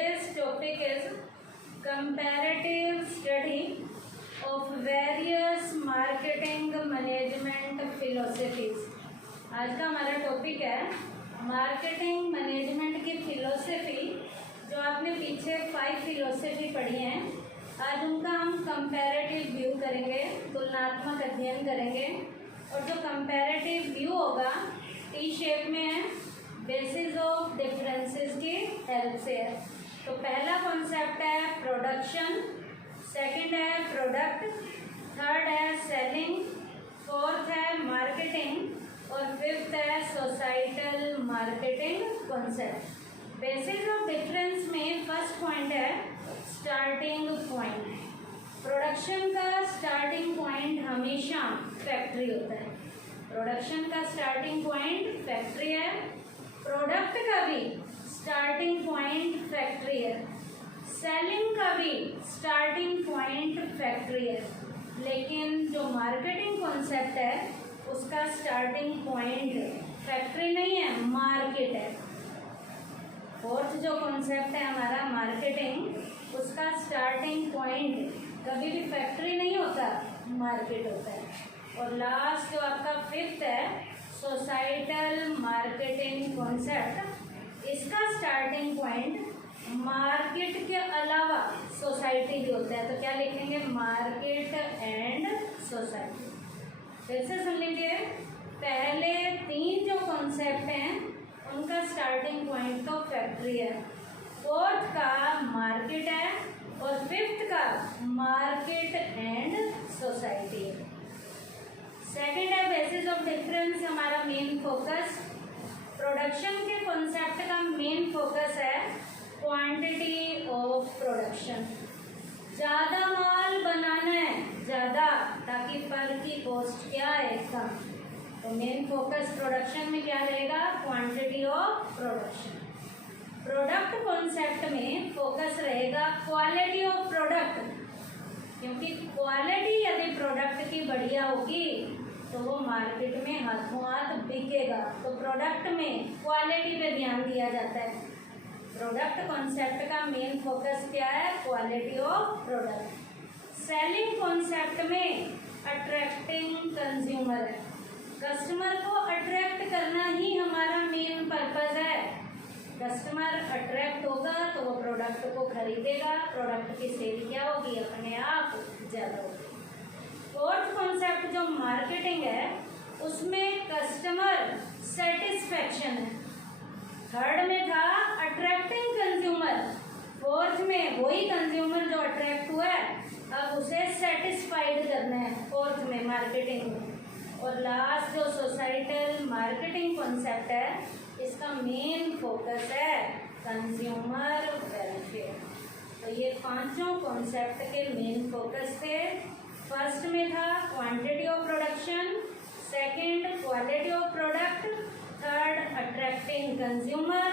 Today's topic is comparative study of various marketing management philosophies. आज का हमारा topic है मार्केटिंग मैनेजमेंट की फिलोसफी। जो आपने पीछे 5 फिलोसफी पढ़ी हैं, आज उनका हम कंपैरेटिव व्यू करेंगे, तुलनात्मक अध्ययन करेंगे। और जो कंपैरेटिव व्यू होगा टी शेप में है, बेसिस ऑफ डिफरेंसेस की हेल्प से है। तो पहला कॉन्सेप्ट है प्रोडक्शन, सेकंड है प्रोडक्ट, थर्ड है सेलिंग, फोर्थ है मार्केटिंग और फिफ्थ है societal marketing concept. Basis of difference में फर्स्ट पॉइंट है स्टार्टिंग पॉइंट। प्रोडक्शन का स्टार्टिंग पॉइंट हमेशा फैक्ट्री होता है। प्रोडक्शन का स्टार्टिंग पॉइंट फैक्ट्री है, प्रोडक्ट का भी स्टार्टिंग पॉइंट फैक्ट्री है, सेलिंग का भी स्टार्टिंग पॉइंट फैक्ट्री है। लेकिन जो मार्केटिंग कॉन्सेप्ट है उसका स्टार्टिंग पॉइंट फैक्ट्री नहीं है, मार्केट है। फोर्थ जो कॉन्सेप्ट है हमारा मार्केटिंग, उसका स्टार्टिंग पॉइंट कभी भी फैक्ट्री नहीं होता, मार्केट होता है। और लास्ट जो आपका फिफ्थ है सोसाइटल मार्केटिंग कॉन्सेप्ट, इसका स्टार्टिंग पॉइंट मार्केट के अलावा सोसाइटी भी होता है। तो क्या लिखेंगे, मार्केट एंड सोसाइटी। फिर से सुन लीजिए, पहले 3 जो कॉन्सेप्ट हैं उनका स्टार्टिंग पॉइंट तो फैक्ट्री है, फोर्थ का मार्केट है और फिफ्थ का मार्केट एंड सोसाइटी है। सेकेंड है बेसिस ऑफ डिफरेंस, हमारा मेन फोकस। प्रोडक्शन के कॉन्सेप्ट का मेन फोकस है क्वांटिटी ऑफ प्रोडक्शन। ज़्यादा माल बनाना है, ज़्यादा, ताकि पर की कॉस्ट क्या है, कम। तो मेन फोकस प्रोडक्शन में क्या रहेगा, quantity of production. Product concept में फोकस रहेगा क्वालिटी ऑफ प्रोडक्ट, क्योंकि क्वालिटी यदि प्रोडक्ट की बढ़िया होगी तो वो मार्केट में हाथों हाथ बिकेगा। तो प्रोडक्ट में क्वालिटी पे ध्यान दिया जाता है। प्रोडक्ट कॉन्सेप्ट का मेन फोकस क्या है, quality of product. Selling concept में अट्रैक्टिंग कंज्यूमर है, कस्टमर को अट्रैक्ट करना ही हमारा मेन पर्पज है। कस्टमर अट्रैक्ट होगा तो वो प्रोडक्ट को खरीदेगा, प्रोडक्ट की सेल क्या होगी, अपने आप ज़्यादा होगी। फोर्थ कॉन्सेप्ट जो मार्केटिंग है उसमें कस्टमर सेटिस्फैक्शन है। थर्ड में था अट्रैक्टिंग कंज्यूमर, फोर्थ में वही कंज्यूमर जो अट्रैक्ट हुआ है अब उसे सेटिस्फाइड करना है, फोर्थ में मार्केटिंग में। और लास्ट जो सोसाइटल मार्केटिंग कॉन्सेप्ट है, इसका मेन फोकस है कंज्यूमर वेलफेयर। तो ये 5 कॉन्सेप्ट के मेन फोकस थे। फर्स्ट में था quantity of production, second quality of product, third attracting consumer,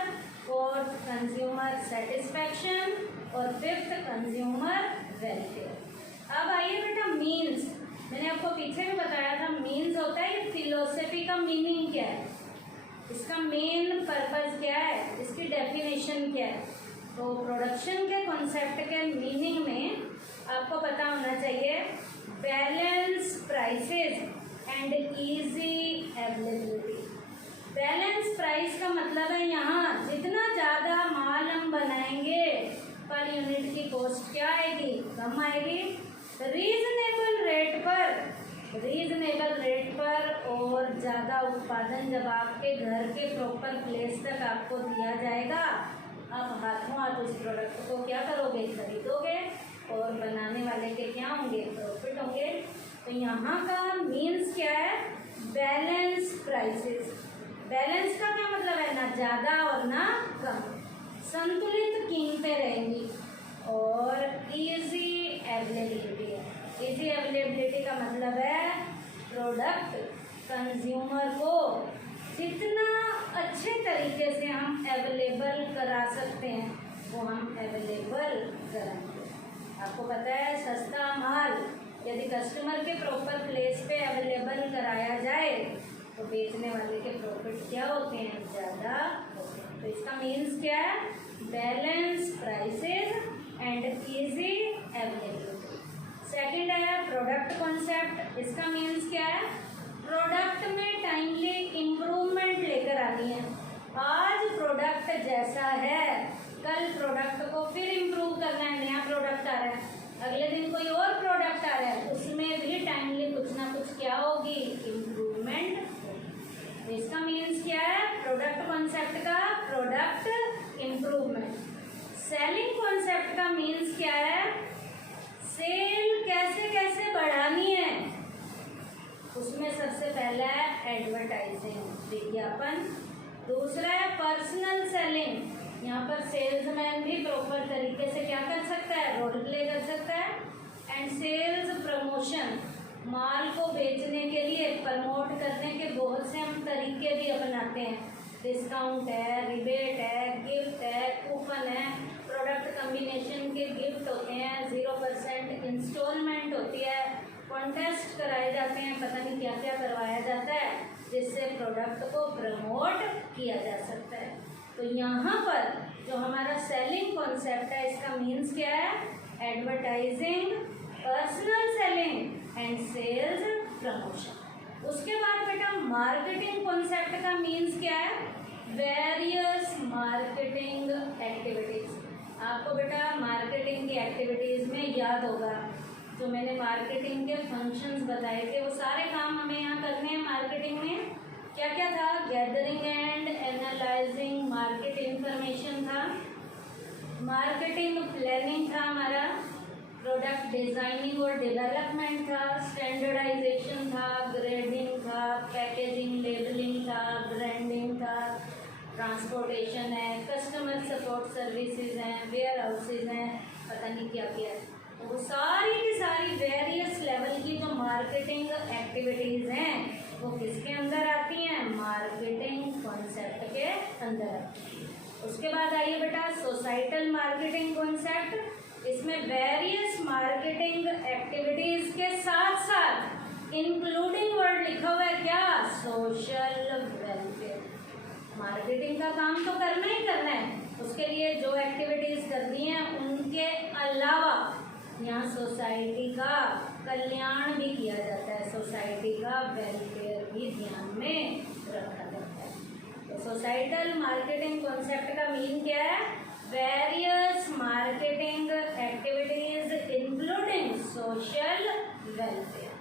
fourth consumer satisfaction और फिफ्थ कंज्यूमर वेलफेयर। अब आइए बेटा मीन्स, मैंने आपको पीछे भी बताया था मीन्स होता है, ये फिलोसफी का मीनिंग क्या है, इसका मेन पर्पस क्या है, इसकी डेफिनेशन क्या है। तो प्रोडक्शन के कॉन्सेप्ट के मीनिंग में आपको पता होना चाहिए balance prices and easy availability. Balance price का मतलब है यहाँ जितना ज़्यादा माल हम बनाएंगे पर यूनिट की कॉस्ट क्या आएगी, कम आएगी। रीजनेबल रेट पर और ज़्यादा उत्पादन जब आपके घर के प्रॉपर प्लेस तक आपको दिया जाएगा, आप हाथों हाथ उस प्रोडक्ट को क्या करोगे, खरीदोगे और बनाने वाले के क्या होंगे, प्रॉफिट होंगे। तो यहाँ का मीन्स क्या है, बैलेंस प्राइसेस। बैलेंस का क्या मतलब है, ना ज़्यादा और ना कम, संतुलित कीमतें रहेंगी। और इजी अवेलेबिलिटी है। इजी अवेलेबिलिटी का मतलब है प्रोडक्ट कंज्यूमर को जितना अच्छे तरीके से हम अवेलेबल करा सकते हैं वो हम अवेलेबल कराएंगे। आपको पता है सस्ता माल यदि कस्टमर के प्रॉपर प्लेस पे अवेलेबल कराया जाए तो बेचने वाले के प्रॉफिट क्या होते हैं, ज़्यादा होते हैं। तो इसका मीन्स क्या है, balance prices and easy availability. Second है प्रोडक्ट कॉन्सेप्ट। इसका मीन्स क्या है? प्रोडक्ट में टाइमली इम्प्रूवमेंट लेकर आनी है। आज प्रोडक्ट जैसा है कल प्रोडक्ट को फिर इम्प्रूव करना है। नया प्रोडक्ट आ रहा है, अगले दिन कोई और प्रोडक्ट आ रहा है, उसमें भी टाइमली कुछ ना कुछ क्या होगी? इम्प्रूवमेंट। इसका मीन्स क्या है प्रोडक्ट कॉन्सेप्ट का? Product improvement. सेलिंग कॉन्सेप्ट का मीन्स क्या है? सेल कैसे कैसे बढ़ानी है। उसमें सबसे पहला है एडवर्टाइजिंग, विज्ञापन। दूसरा है पर्सनल सेलिंग। यहाँ पर सेल्समैन भी प्रॉपर तरीके से क्या कर सकता है? रोल प्ले कर सकता है। एंड सेल्स प्रमोशन, माल को बेचने के लिए प्रमोट करने के बहुत से हम तरीके भी अपनाते हैं। डिस्काउंट है, रिबेट है, गिफ्ट है, कूपन है, प्रोडक्ट कम्बिनेशन के गिफ्ट होते हैं, 0% इंस्टॉलमेंट होती है, कॉन्टेस्ट कराए जाते हैं, पता नहीं क्या क्या करवाया जाता है जिससे प्रोडक्ट को प्रमोट किया जा सकता है। तो यहाँ पर जो हमारा सेलिंग कॉन्सेप्ट है इसका मीन्स क्या है? Advertising, personal selling and sales promotion. उसके बाद बेटा मार्केटिंग कॉन्सेप्ट का मीन्स क्या है? Various marketing activities. आपको बेटा मार्केटिंग की एक्टिविटीज में याद होगा जो मैंने मार्केटिंग के फंक्शंस बताए थे, वो सारे काम हमें यहाँ करने हैं। मार्केटिंग में क्या क्या था? Gathering and analysing market information था, मार्केटिंग प्लानिंग था हमारा, प्रोडक्ट डिजाइनिंग और डेवलपमेंट था, स्टैंडर्डाइजेशन था, ग्रेडिंग था, पैकेजिंग लेबलिंग था, ब्रांडिंग था, ट्रांसपोर्टेशन है, कस्टमर सपोर्ट सर्विसेज हैं, वेयर हाउसेज हैं, पता नहीं क्या क्या है। तो वो सारी की सारी वेरियस लेवल की जो मार्केटिंग एक्टिविटीज़ हैं वो किसके अंदर आती हैं? मार्केटिंग कॉन्सेप्ट के अंदर आती हैं। उसके बाद आइए बेटा सोसाइटल मार्केटिंग कॉन्सेप्ट। इसमें वेरियस मार्केटिंग एक्टिविटीज़ के साथ साथ इंक्लूडिंग वर्ड लिखा हुआ है क्या? Social welfare. मार्केटिंग का काम तो करना ही करना है, उसके लिए जो एक्टिविटीज़ करनी है उनके अलावा यहाँ सोसाइटी का कल्याण भी किया जाता है, सोसाइटी का वेलफेयर भी ध्यान में रखा जाता है। तो सोसाइटल मार्केटिंग कॉन्सेप्ट का मीन क्या है? Various marketing activities including social welfare.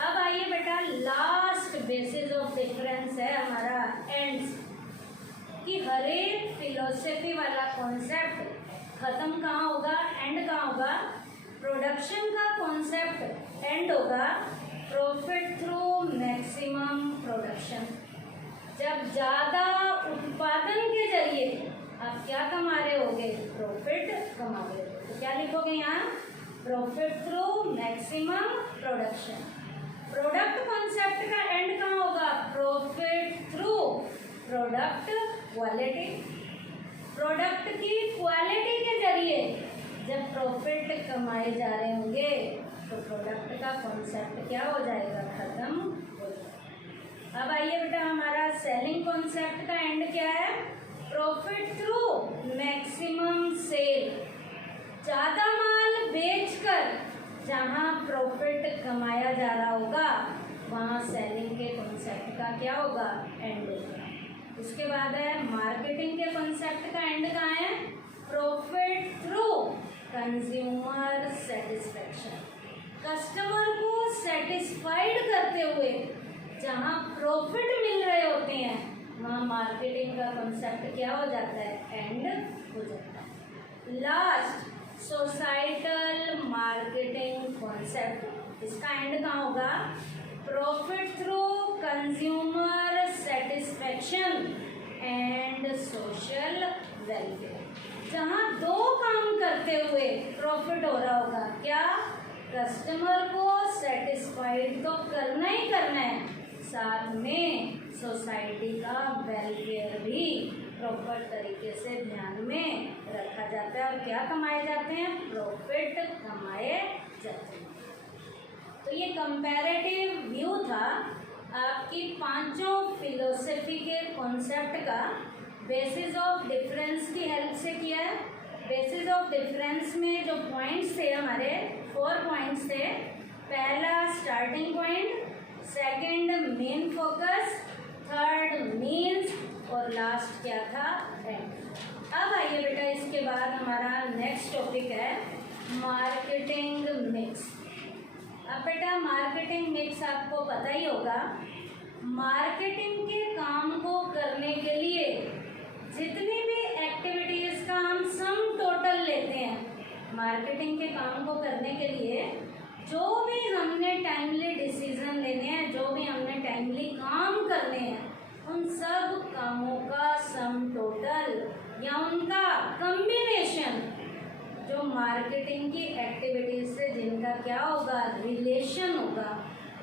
अब आइए बेटा लास्ट बेसिस ऑफ डिफरेंस है हमारा एंड्स कि हर एक फिलोसफी वाला कॉन्सेप्ट खत्म कहाँ होगा? एंड कहाँ होगा? प्रोडक्शन का कॉन्सेप्ट एंड होगा प्रॉफिट थ्रू मैक्सिमम प्रोडक्शन। जब ज़्यादा उत्पादन के जरिए आप क्या कमा रहे होगे? प्रॉफिट कमा रहे हो। तो क्या लिखोगे यहाँ? Profit through maximum production. Product concept का एंड कहाँ होगा? Profit through product quality. Product की क्वालिटी के जरिए जब प्रॉफिट कमाए जा रहे होंगे तो प्रोडक्ट का कॉन्सेप्ट क्या हो जाएगा? खत्म हो जाएगा। अब आइए बेटा हमारा सेलिंग कॉन्सेप्ट का एंड क्या है? Profit through maximum sale. ज़्यादा माल बेचकर जहाँ प्रॉफिट कमाया जा रहा होगा वहाँ सेलिंग के कॉन्सेप्ट का क्या होगा? एंड होगा। उसके बाद है मार्केटिंग के कॉन्सेप्ट का एंड कहाँ है? Profit through consumer satisfaction. Customer को सेटिस्फाइड करते हुए जहाँ प्रॉफिट मिल रहे होते हैं वहाँ मार्केटिंग का कॉन्सेप्ट क्या हो जाता है? एंड हो जाता है। लास्ट सोसाइटल मार्केटिंग कॉन्सेप्ट, इसका एंड कहाँ होगा? Profit through consumer satisfaction and social welfare. जहाँ दो काम करते हुए प्रॉफिट हो रहा होगा, क्या? कस्टमर को सेटिस्फाइड तो करना ही करना है, साथ में सोसाइटी का वेलफेयर भी प्रॉपर तरीके से ध्यान में रखा जाता है। और क्या कमाए जाते हैं? प्रॉफिट कमाए जाते हैं। तो ये कंपैरेटिव व्यू था आपकी पांचों फिलोसफी के कॉन्सेप्ट का बेसिस ऑफ डिफरेंस की हेल्प से किया है। बेसिस ऑफ डिफरेंस में जो पॉइंट्स थे हमारे 4 पॉइंट्स थे। पहला starting point, second main focus, third means और लास्ट क्या था, एंड। अब आइए बेटा इसके बाद हमारा नेक्स्ट टॉपिक है मार्केटिंग मिक्स। अब बेटा मार्केटिंग मिक्स आपको पता ही होगा, मार्केटिंग के काम को करने के लिए जितनी भी एक्टिविटीज़ का हम सम टोटल लेते हैं, मार्केटिंग के काम को करने के लिए जो भी हमने टाइमली डिसीजन लेने हैं, जो भी हमने टाइमली काम करने हैं, उन सब कामों का सम टोटल या उनका कम्बिनेशन जो मार्केटिंग की एक्टिविटीज से जिनका क्या होगा, रिलेशन होगा,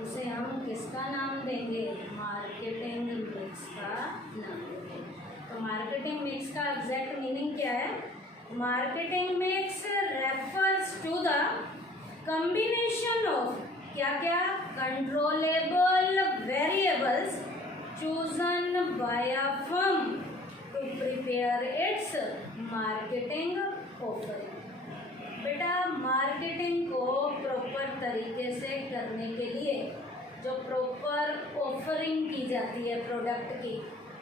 उसे हम किसका नाम देंगे, मार्केटिंग मिक्स का नाम देंगे। तो मार्केटिंग मिक्स का एग्जैक्ट मीनिंग क्या है, marketing mix refers to the combination of क्या क्या, controllable variables chosen by a firm to prepare its marketing offering। बेटा मार्केटिंग को प्रॉपर तरीके से करने के लिए जो प्रॉपर ऑफरिंग की जाती है प्रोडक्ट की,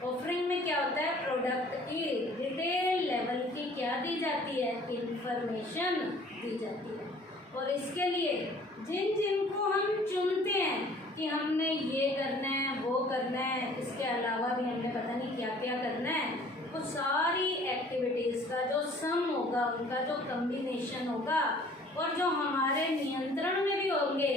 ऑफरिंग में क्या होता है, प्रोडक्ट की डिटेल लेवल की क्या दी जाती है, इंफॉर्मेशन दी जाती है। और इसके लिए जिन जिनको हम चुनते हैं कि हमने ये करना है, वो करना है, इसके अलावा भी हमने पता नहीं क्या क्या करना है, वो सारी एक्टिविटीज़ का जो सम होगा, उनका जो कम्बिनेशन होगा और जो हमारे नियंत्रण में भी होंगे,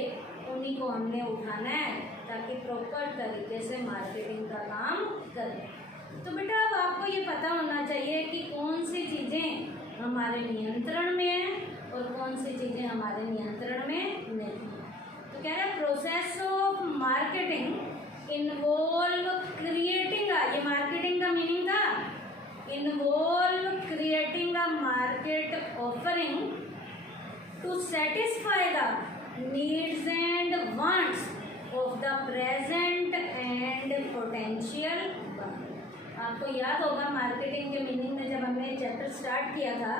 उन्हीं को हमने उठाना है ताकि प्रॉपर तरीके से मार्केटिंग का काम करें। तो बेटा अब आपको ये पता होना चाहिए कि कौन सी चीज़ें हमारे नियंत्रण में हैं और कौन सी चीज़ें हमारे नियंत्रण में नहीं हैं। तो कह रहा है process of marketing involve creating, ये मार्केटिंग का मीनिंग था, involve creating a market offering to satisfy the needs and wants of the present and potential. आपको याद होगा मार्केटिंग के मीनिंग में जब हमने चैप्टर स्टार्ट किया था,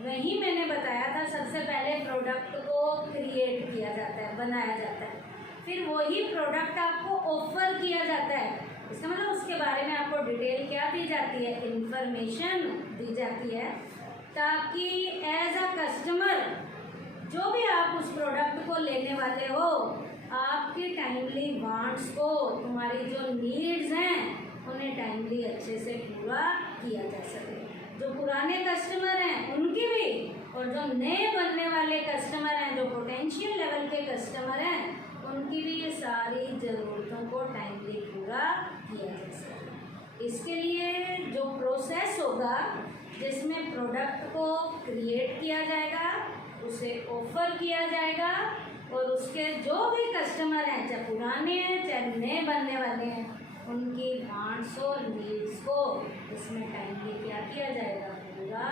वहीं मैंने बताया था सबसे पहले प्रोडक्ट को क्रिएट किया जाता है, बनाया जाता है, फिर वही प्रोडक्ट आपको ऑफर किया जाता है। इसका मतलब उसके बारे में आपको डिटेल क्या दी जाती है, इंफॉर्मेशन दी जाती है, ताकि एज अ कस्टमर जो भी आप उस प्रोडक्ट को लेने वाले हो, आपकी टाइमली वांट्स को, तुम्हारी जो नीड्स हैं, उन्हें टाइमली अच्छे से पूरा किया जा सके। जो पुराने कस्टमर हैं उनकी भी, और जो नए बनने वाले कस्टमर हैं, जो पोटेंशियल लेवल के कस्टमर हैं, उनकी भी ये सारी ज़रूरतों को टाइमली पूरा किया जा सके। इसके लिए जो प्रोसेस होगा जिसमें प्रोडक्ट को क्रिएट किया जाएगा, उसे ऑफर किया जाएगा, और उसके जो भी कस्टमर हैं, चाहे पुराने हैं चाहे नए बनने वाले हैं, उनकी वांट्स और नीड्स को इसमें टाइमली क्या किया जाएगा, पूरा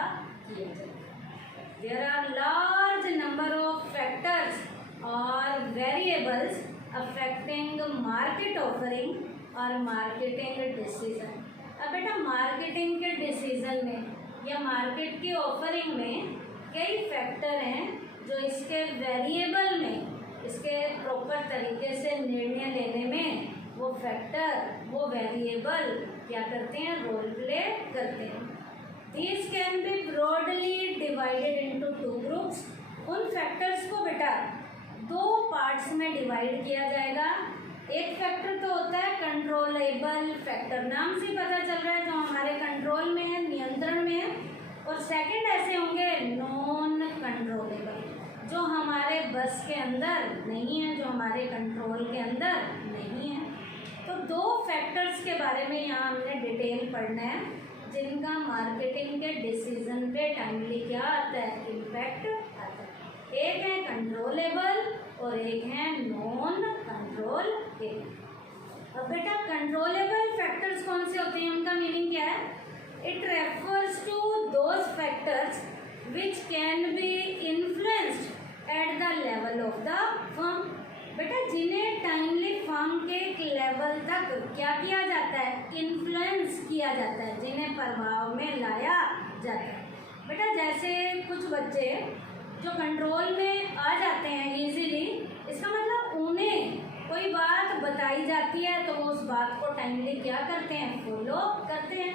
किया जाएगा। There are large number of factors और वेरिएबल्स अफेक्टिंग मार्केट ऑफरिंग और मार्केटिंग डिसीजन। अब बेटा मार्केटिंग के डिसीजन में या मार्केट की ऑफरिंग में कई फैक्टर हैं जो इसके वेरिएबल में, इसके प्रॉपर तरीके से निर्णय लेने में वो फैक्टर, वो वेरिएबल क्या करते हैं, रोल प्ले करते हैं। These can be broadly divided into 2 groups। उन फैक्टर्स को बेटा 2 पार्ट्स में डिवाइड किया जाएगा। एक फैक्टर तो होता है कंट्रोलेबल फैक्टर, नाम से पता चल रहा है जो हमारे कंट्रोल में है, नियंत्रण में है, और सेकंड ऐसे होंगे नॉन कंट्रोलेबल, जो हमारे बस के अंदर नहीं है, जो हमारे कंट्रोल के अंदर नहीं है। तो 2 फैक्टर्स के बारे में यहाँ हमने डिटेल पढ़ना है, जिनका मार्केटिंग के डिसीजन पे टाइमली क्या आता है, इम्पैक्ट आता है। एक है कंट्रोलेबल और एक है नॉन कंट्रोलेबल। अब बेटा कंट्रोलेबल फैक्टर्स कौन से होते हैं, उनका मीनिंग क्या है, it refers to those factors which can be influenced at the level of the firm. बेटा जिन्हें टाइमली फर्म के एक लेवल तक क्या किया जाता है, इन्फ्लुएंस किया जाता है, जिन्हें प्रभाव में लाया जाता है। बेटा जैसे ऐसे कुछ बच्चे जो कंट्रोल में आ जाते हैं इजीली, इसका मतलब उन्हें कोई बात बताई जाती है तो वो उस बात को टाइमली क्या करते हैं, फॉलो करते हैं।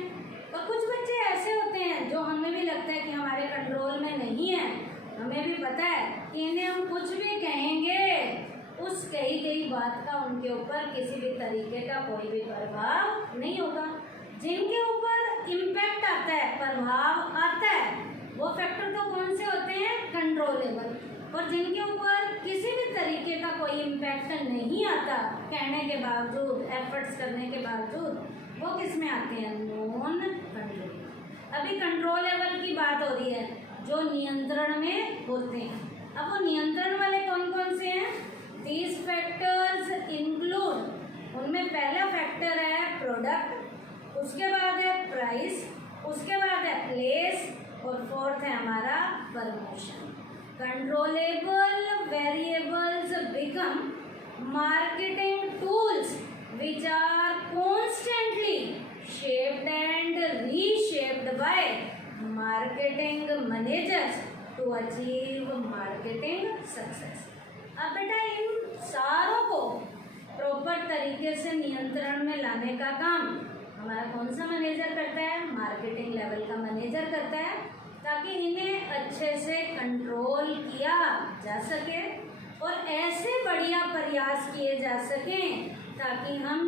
और कुछ बच्चे ऐसे होते हैं जो हमें भी लगता है कि हमारे कंट्रोल में नहीं है, हमें भी पता है कि इन्हें हम कुछ भी कहेंगे उस कही बात का उनके ऊपर किसी भी तरीके का कोई भी प्रभाव नहीं होगा। जिनके ऊपर इम्पैक्ट आता है, प्रभाव आता है, वो फैक्टर तो कौन से होते हैं, कंट्रोलेबल। और जिनके ऊपर किसी भी तरीके का कोई इम्पैक्ट नहीं आता, कहने के बावजूद, एफर्ट्स करने के बावजूद, वो किस में आते हैं, नॉन कंट्रोलेबल। अभी कंट्रोलेबल की बात हो रही है, जो नियंत्रण में होते हैं। अब वो नियंत्रण वाले कौन कौन से हैं, These factors include, उनमें पहला फैक्टर है प्रोडक्ट, उसके बाद है प्राइस, उसके बाद है प्लेस, और फोर्थ है हमारा promotion. Controllable variables become marketing tools which are constantly shaped and reshaped by marketing managers to achieve marketing success. अब बेटा इन सारों को प्रॉपर तरीके से नियंत्रण में लाने का काम हमारा कौन सा मैनेजर करता है, मार्केटिंग लेवल का मैनेजर करता है, ताकि इन्हें अच्छे से कंट्रोल किया जा सके और ऐसे बढ़िया प्रयास किए जा सकें ताकि हम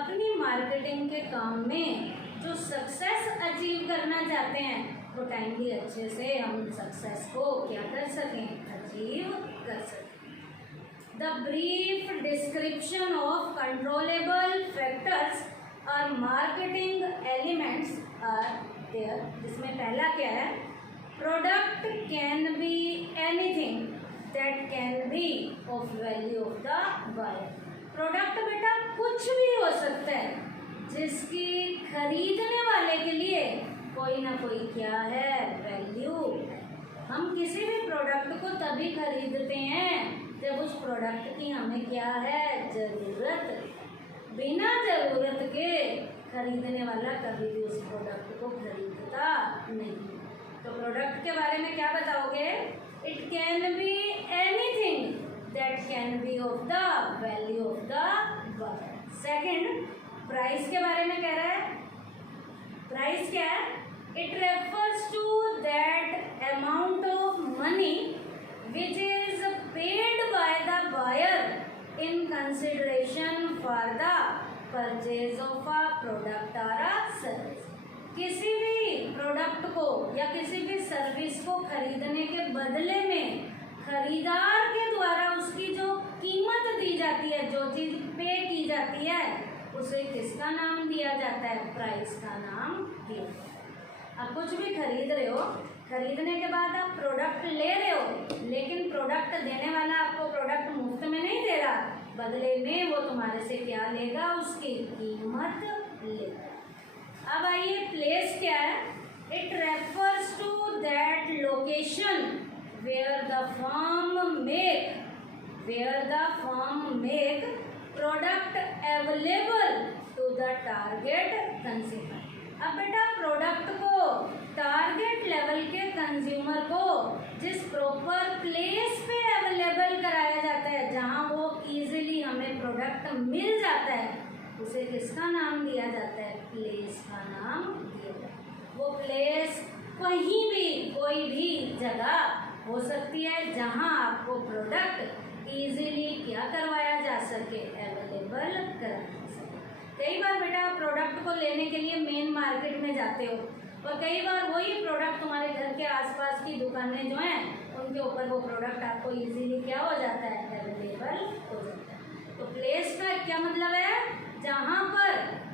अपनी मार्केटिंग के काम में जो सक्सेस अचीव करना चाहते हैं वो टाइमली अच्छे से हम सक्सेस को क्या कर सकें, अचीव कर सकें। The brief description of controllable factors or marketing elements are there, जिसमें पहला क्या है, product can be anything that can be of value of the buyer। Product बेटा कुछ भी हो सकता है जिसकी खरीदने वाले के लिए कोई ना कोई क्या है, वैल्यू है। हम किसी भी प्रोडक्ट को तभी खरीदते हैं जब उस प्रोडक्ट की हमें क्या है, ज़रूरत। बिना ज़रूरत के खरीदने वाला कभी भी उस प्रोडक्ट को खरीदता नहीं। तो प्रोडक्ट के बारे में क्या बताओगे, it can be anything that can be of the value of the buyer. Second, price के बारे में कह रहा है। प्राइस क्या है, it refers to that amount of money which is paid by the buyer in consideration for the purchase of a product or a service। किसी भी प्रोडक्ट को या किसी भी सर्विस को खरीदने के बदले में खरीदार के द्वारा उसकी जो कीमत दी जाती है, जो चीज़ पे की जाती है, उसे किसका नाम दिया जाता है, प्राइस का नाम दिया जाता है। आप कुछ भी खरीद रहे हो, खरीदने के बाद आप प्रोडक्ट ले रहे हो, लेकिन प्रोडक्ट देने वाला आपको प्रोडक्ट मुफ्त में नहीं दे रहा, बदले में वो तुम्हारे से क्या लेगा, उसकी कीमत लेगा। अब आइए प्लेस क्या है, it refers to that location where the firm make product available to the target consumer. अब बेटा प्रोडक्ट को टारगेट लेवल के कंज्यूमर को जिस प्रॉपर प्लेस पे अवेलेबल कराया जाता है, जहाँ वो इजीली हमें प्रोडक्ट मिल जाता है, उसे किसका नाम दिया जाता है, प्लेस का नाम दिया जाता है। वो प्लेस कहीं भी, कोई भी जगह हो सकती है जहाँ आपको प्रोडक्ट इजीली क्या करवाया जा सके, अवेलेबल कराया जा सके। कई बार बेटा प्रोडक्ट को लेने के लिए मेन मार्केट में जाते हो और कई बार वही प्रोडक्ट तुम्हारे घर के आसपास की दुकानें जो हैं उनके ऊपर वो प्रोडक्ट आपको इजीली क्या हो जाता है, अवेलेबल हो जाता है। तो प्लेस का क्या मतलब है, जहाँ पर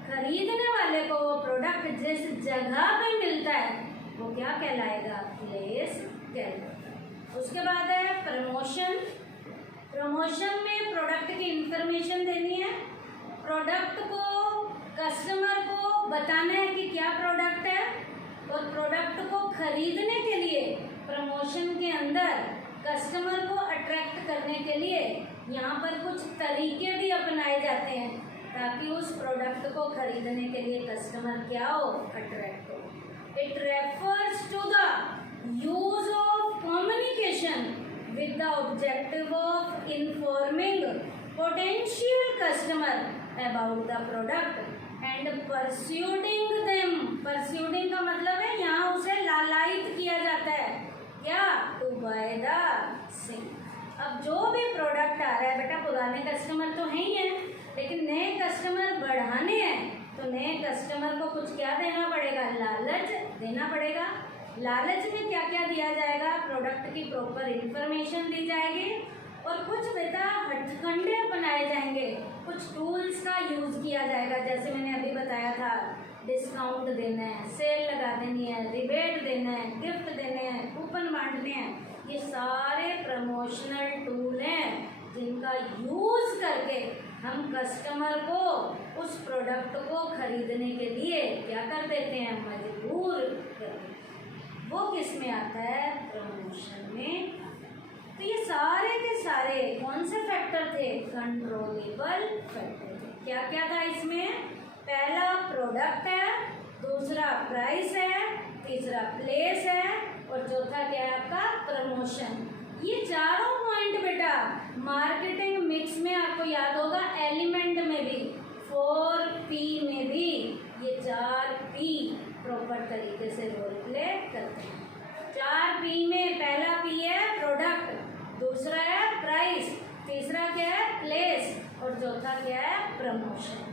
खरीदने वाले को वो प्रोडक्ट जिस जगह पे मिलता है वो क्या कहलाएगा, प्लेस कहलाएगा। उसके बाद है प्रमोशन। प्रमोशन में प्रोडक्ट की इंफॉर्मेशन देनी है, प्रोडक्ट को कस्टमर को बताना है कि क्या प्रोडक्ट है, और प्रोडक्ट को खरीदने के लिए प्रमोशन के अंदर कस्टमर को अट्रैक्ट करने के लिए यहाँ पर कुछ तरीके भी अपनाए जाते हैं ताकि उस प्रोडक्ट को खरीदने के लिए कस्टमर क्या हो, अट्रैक्ट हो। It refers to the use with the objective of informing potential customer about the product and persuading them. Persuading का मतलब है यहाँ उसे लालायित किया जाता है, क्या, to buy the same. अब जो भी प्रोडक्ट आ रहा है बेटा, पुराने कस्टमर तो हैं ही हैं, लेकिन नए कस्टमर बढ़ाने हैं, तो नए कस्टमर को कुछ क्या देना पड़ेगा, लालच देना पड़ेगा. लालच में क्या क्या दिया जाएगा, प्रोडक्ट की प्रॉपर इंफॉर्मेशन दी जाएगी और कुछ बेटा हथकंडे अपनाए जाएंगे, कुछ टूल्स का यूज़ किया जाएगा. जैसे मैंने अभी बताया था, डिस्काउंट देना है, सेल लगा देनी है, रिबेट देना है, गिफ्ट देने हैं, कूपन बांटने हैं. ये सारे प्रमोशनल टूल हैं जिनका यूज़ करके हम कस्टमर को उस प्रोडक्ट को खरीदने के लिए क्या कर देते हैं, मजबूर कर देते हैं. वो किस में आता है, प्रमोशन में. तो ये सारे के सारे कौन से फैक्टर थे, कंट्रोलेबल फैक्टर थे. क्या क्या था इसमें, पहला प्रोडक्ट है, दूसरा प्राइस है, तीसरा प्लेस है और चौथा क्या है आपका, प्रमोशन. ये चारों पॉइंट बेटा मार्केटिंग मिक्स में आपको याद होगा, एलिमेंट में भी 4P में भी ये 4P प्रॉपर तरीके से रोल प्ले करते हैं. 4P में पहला P है प्रोडक्ट, दूसरा है प्राइस, तीसरा क्या है, प्लेस और चौथा क्या है, प्रमोशन.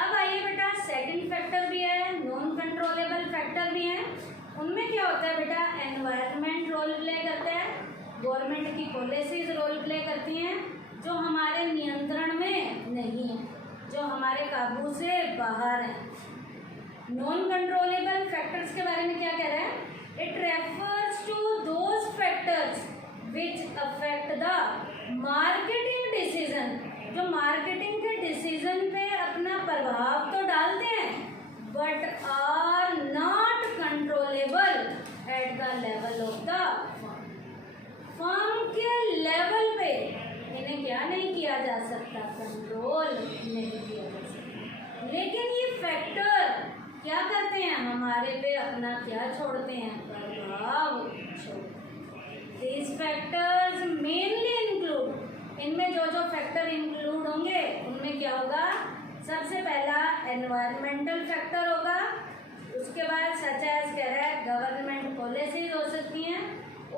अब आइए बेटा, सेकंड फैक्टर भी है, नॉन कंट्रोलेबल फैक्टर भी हैं. उनमें क्या होता है बेटा, एनवायरनमेंट रोल प्ले करता है, गवर्नमेंट की पॉलिसीज रोल प्ले करती हैं जो हमारे नियंत्रण में नहीं है, जो हमारे काबू से बाहर है. नॉन कंट्रोलेबल फैक्टर्स के बारे में क्या कह रहा है, it refers to those factors which affect the marketing decision, जो मार्केटिंग के डिसीजन पे अपना प्रभाव तो डालते हैं but are not controllable at the level of the firm के लेवल पे इन्हें क्या नहीं किया जा सकता, कंट्रोल नहीं किया जा सकता. लेकिन ये फैक्टर क्या करते हैं, हमारे पे अपना क्या छोड़ते हैं, प्रभाव छोड़ते हैं. These factors mainly include, इनमें जो जो फैक्टर इंक्लूड होंगे उनमें क्या होगा, सबसे पहला एनवायरमेंटल फैक्टर होगा, उसके बाद सच एज कह रहा है गवर्नमेंट पॉलिसीज हो सकती हैं,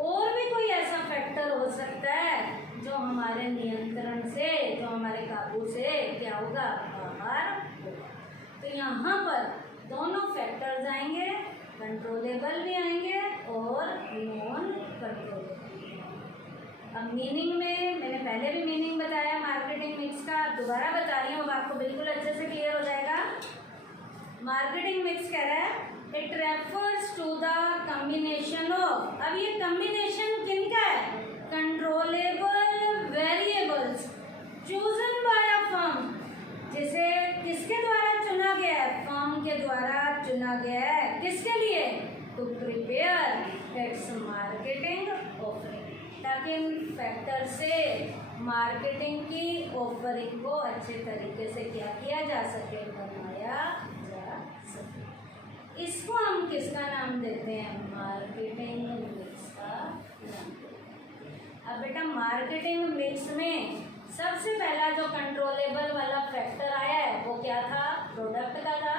और भी कोई ऐसा फैक्टर हो सकता है जो हमारे नियंत्रण से, जो हमारे काबू से क्या होगा, बाहर होगा. तो यहाँ पर दोनों फैक्टर्स आएंगे, कंट्रोलेबल भी आएंगे और नॉन कंट्रोलेबल. अब मीनिंग में मैंने पहले भी मीनिंग बताया मार्केटिंग मिक्स का, दोबारा बता रही हूँ, अब आपको बिल्कुल अच्छे से क्लियर हो जाएगा. मार्केटिंग मिक्स कह रहा है it refers to the combination of, अब ये कम्बिनेशन किनका है, controllable variables chosen by a firm, जिसे किसके द्वारा चुना गया है, फर्म के द्वारा चुना गया है, किसके लिए, to prepare its marketing offering, ताकि इन फैक्टर से मार्केटिंग की ऑफरिंग को अच्छे तरीके से क्या किया जा सके, बनाया जा सके. इसको हम किसका नाम देते हैं, मार्केटिंग मिक्स का नाम देते हैं. अब बेटा मार्केटिंग मिक्स में सबसे पहला जो कंट्रोलेबल वाला फैक्टर आया है वो क्या था, प्रोडक्ट का था.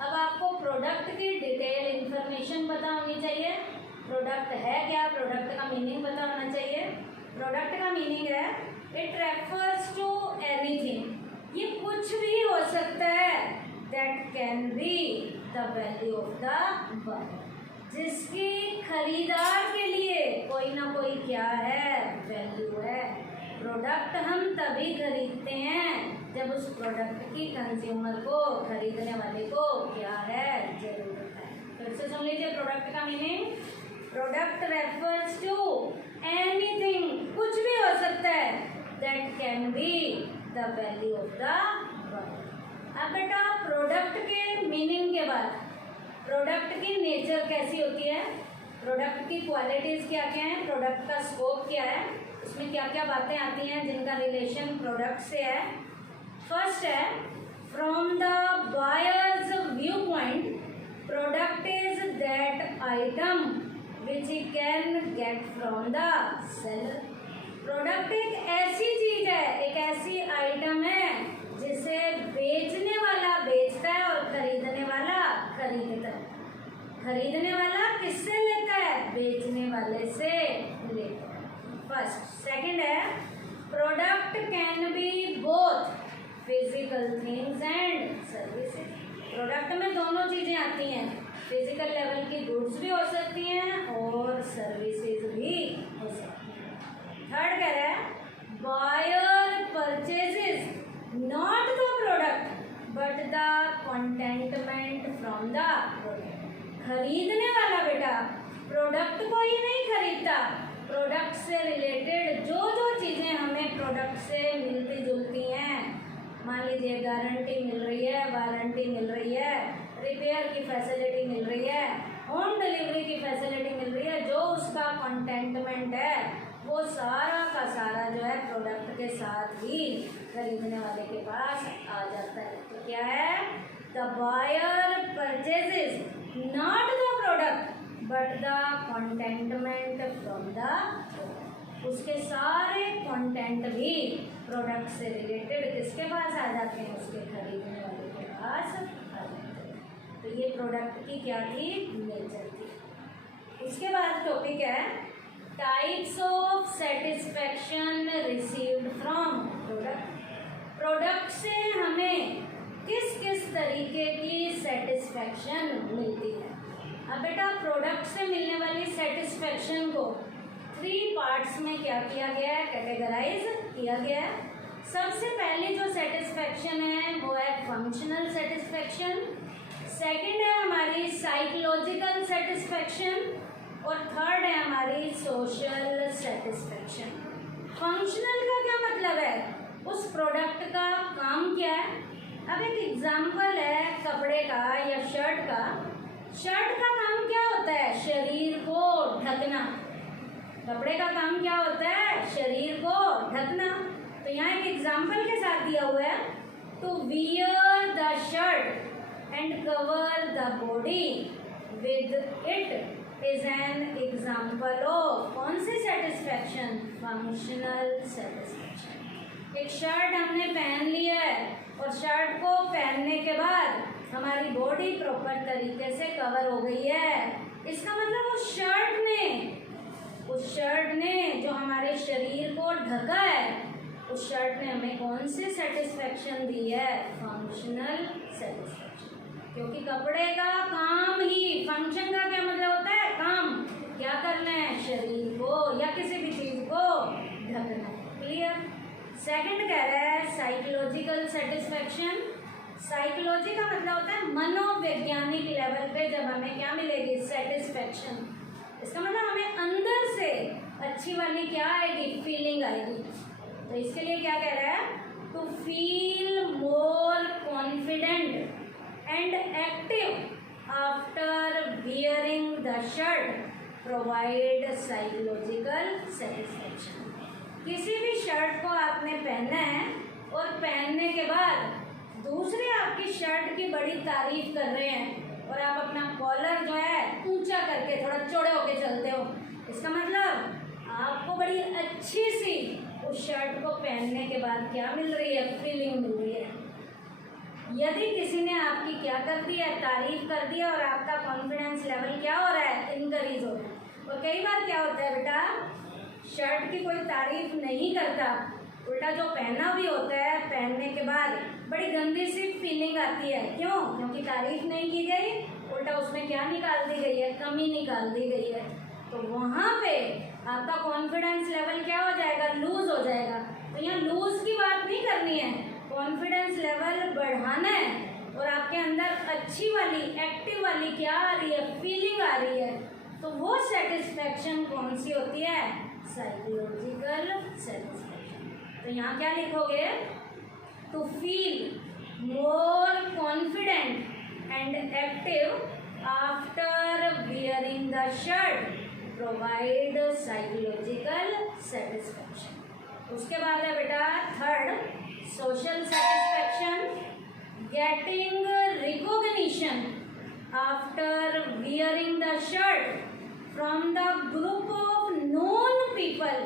अब आपको प्रोडक्ट की डिटेल इंफॉर्मेशन पता होनी चाहिए, प्रोडक्ट है क्या, प्रोडक्ट का मीनिंग पता होना चाहिए. प्रोडक्ट का मीनिंग है इट रेफर्स टू एनीथिंग, ये कुछ भी हो सकता है, that can be the value of the buyer, जिसकी खरीदार के लिए कोई ना कोई क्या है, वैल्यू है. प्रोडक्ट हम तभी खरीदते हैं जब उस प्रोडक्ट की कंज्यूमर को, खरीदने वाले को क्या है, जरूरत है. फिर से सुन लीजिए प्रोडक्ट का meaning, product refers to anything, कुछ भी हो सकता है, that can be the value of the buyer. अब बेटा प्रोडक्ट के मीनिंग के बाद प्रोडक्ट की नेचर कैसी होती है, प्रोडक्ट की क्वालिटीज़ क्या क्या हैं, प्रोडक्ट का स्कोप क्या है, उसमें क्या क्या बातें आती हैं जिनका रिलेशन प्रोडक्ट से है. फर्स्ट है, from the buyers view point, product is that item which he can get from the seller. Product एक ऐसी चीज है, एक ऐसी आइटम है जिसे बेचने वाला बेचता है और खरीदने वाला खरीदता है। खरीदने वाला किससे लेता है? बेचने वाले से लेता है। फर्स्ट। सेकंड है, product can be both physical things and services. Product में दोनों चीजें आती हैं, फिजिकल लेवल की गुड्स भी हो सकती हैं और सर्विसेज भी हो सकती हैं। थर्ड कह रहा है, buyer purchases not the product but the contentment from the product. खरीदने वाला बेटा प्रोडक्ट को ही नहीं खरीदता, प्रोडक्ट से रिलेटेड जो जो चीज़ें हमें प्रोडक्ट से मिलती जुलती हैं, मान लीजिए गारंटी मिल रही है, वारंटी मिल रही है, रिपेयर की फैसिलिटी मिल रही है, होम डिलीवरी की फैसिलिटी मिल रही है, जो उसका कंटेंटमेंट है वो सारा का सारा जो है प्रोडक्ट के साथ ही खरीदने वाले के पास आ जाता है। तो क्या है? The buyer purchases not the product but the contentment from the product. उसके सारे कंटेंट भी प्रोडक्ट से रिलेटेड किसके पास आ जाते हैं? उसके खरीदने वाले के पास आ जाते हैं। तो ये प्रोडक्ट की क्या थी? नेचर थी। इसके बाद टॉपिक है types of satisfaction received from product. Product से हमें किस किस तरीके की सेटिस्फैक्शन मिलती है? अब बेटा प्रोडक्ट से मिलने वाली सेटिस्फैक्शन को 3 पार्ट्स में क्या किया गया है? कैटेगराइज किया गया है। सबसे पहली जो सेटिस्फैक्शन है वो है फंक्शनल सेटिस्फैक्शन, सेकंड है हमारी साइकोलॉजिकल सेटिस्फैक्शन और थर्ड है हमारी सोशल सेटिस्फैक्शन। फंक्शनल का क्या मतलब है? उस प्रोडक्ट का काम क्या है? अब एक एग्जांपल है कपड़े का या शर्ट का। शर्ट का काम क्या होता है? शरीर को ढकना। कपड़े का काम क्या होता है? शरीर को ढकना। तो यहाँ एक एग्जांपल के साथ दिया हुआ है, to wear the shirt and cover the body with it is an example of कौन सी सेटिस्फैक्शन? Functional satisfaction. एक शर्ट हमने पहन लिया है और शर्ट को पहनने के बाद हमारी बॉडी प्रॉपर तरीके से कवर हो गई है। इसका मतलब उस शर्ट ने जो हमारे शरीर को ढका है, उस शर्ट ने हमें कौन सी सेटिस्फैक्शन दी है? Functional satisfaction. क्योंकि कपड़े का काम ही, फंक्शन का क्या मतलब होता है? काम। क्या करना है? शरीर को या किसी भी चीज को ढकना है। क्लियर? सेकंड कह रहा है साइकोलॉजिकल सेटिस्फैक्शन। साइकोलॉजी का मतलब होता है मनोवैज्ञानिक लेवल पे जब हमें क्या मिलेगी? सेटिस्फैक्शन। इसका मतलब हमें अंदर से अच्छी वाली क्या आएगी? फीलिंग आएगी। तो इसके लिए क्या कह रहा है? To feel more confident and active after wearing the shirt provide psychological satisfaction. किसी भी शर्ट को आपने पहना है और पहनने के बाद दूसरे आपकी शर्ट की बड़ी तारीफ कर रहे हैं और आप अपना कॉलर जो है ऊंचा करके थोड़ा चौड़े होके चलते हो, इसका मतलब आपको बड़ी अच्छी सी उस शर्ट को पहनने के बाद क्या मिल रही है? फीलिंग मिल रही है। यदि किसी ने आपकी क्या कर दी है? तारीफ कर दी है और आपका कॉन्फिडेंस लेवल क्या हो रहा है? इंक्रीज हो रहा है। और कई बार क्या होता है बेटा, शर्ट की कोई तारीफ नहीं करता, उल्टा जो पहना भी होता है पहनने के बाद बड़ी गंदी सी फीलिंग आती है। क्यों? क्योंकि तारीफ नहीं की गई, उल्टा उसमें क्या निकाल दी गई है? कमी निकाल दी गई है। तो वहाँ पे आपका कॉन्फिडेंस लेवल क्या हो जाएगा? लूज हो जाएगा। तो यहाँ लूज की बात नहीं करनी है, कॉन्फिडेंस लेवल बढ़ाना है और आपके अंदर अच्छी वाली एक्टिव वाली क्या आ रही है? फीलिंग आ रही है। तो वो सेटिस्फैक्शन कौन सी होती है? Psychological satisfaction. तो यहाँ क्या लिखोगे? To feel more confident and active after wearing the shirt provide psychological satisfaction. उसके बाद है बेटा third, social satisfaction. Getting recognition after wearing the shirt from the group of known people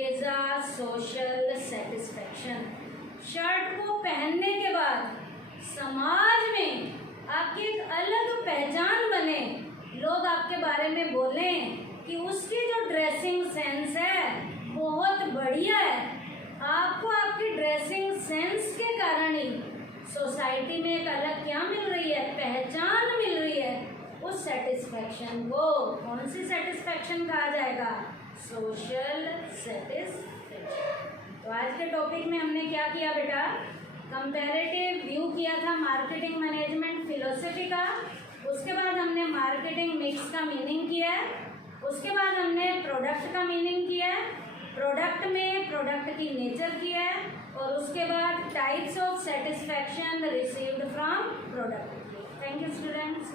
is a social satisfaction. Shirt को पहनने के बाद समाज में आपकी एक अलग पहचान बने, लोग आपके बारे में बोलें कि उसकी जो ड्रेसिंग सेंस है बहुत बढ़िया है। आपको आपकी ड्रेसिंग सेंस के कारण ही सोसाइटी में एक अलग क्या मिल रही है, पहचान मिल रही है। उस सेटिस्फैक्शन को कौन सी सेटिस्फैक्शन कहा जाएगा, सोशल सेटिस्फैक्शन। तो आज के टॉपिक में हमने क्या किया बेटा, कंपैरेटिव व्यू किया था मार्केटिंग मैनेजमेंट फिलोसफी का। उसके बाद हमने मार्केटिंग मिक्स का मीनिंग किया है। उसके बाद हमने प्रोडक्ट का मीनिंग किया है, प्रोडक्ट में प्रोडक्ट की नेचर किया है, और उसके बाद types of satisfaction received from product. Thank you students.